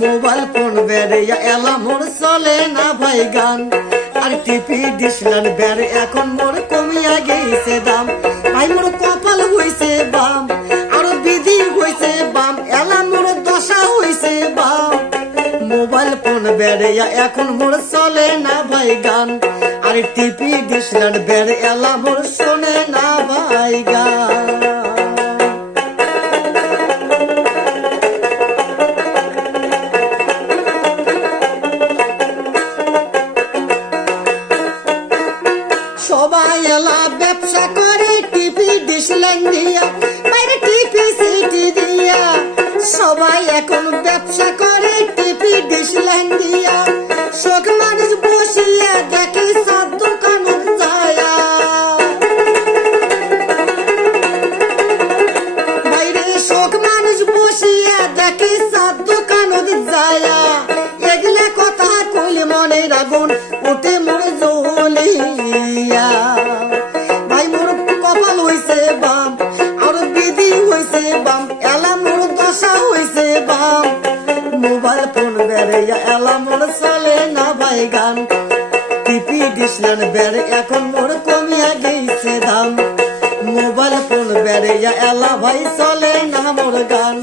mobile phone বেড়ে এলা মোর চলে না ভাই গান আর টিপি ডিসলান বেড়ে এখন মোর কমিয়া গেছে দাম ভাই মোর কপাল হইছে বাম আর বিধি হইছে বাম এলা মোর দশা হইছে বাম মোবাইল ফোন বেড়ে এখন মোর চলে না ভাই গান আর টিপি ডিসলান বেড়ে এলা মোর শোনে না ভাই গান সবাই এলা ব্যবসা করে টিপি ডিসলাইন দিয়া বাইরে টিপি সিটি দিয়া সবাই এখন ব্যবসা করে টিপি ডিসলাইন দিয়া শোক মানুষ বসিয়া দেখে সব দোকান যায়া বাইরে শোক মানুষ বসিয়া দেখে সব দোকান যায়া এগুলা কথা কইলে মনে রাগুন উঠে মোর জ্বলিয়া ভাই মোর কপাল হইছে বাম আর বিধি হইছে বাম এলা মোর দশা হইছে বাম মোবাইল ফোন বেড়ে এলা মোর চলে না ভাই গান টিপি ডিসলান বেড়ে এখন মোর কমিয়া গেছে দাম মোবাইল ফোন বেড়ে এলা ভাই চলে না মোর গান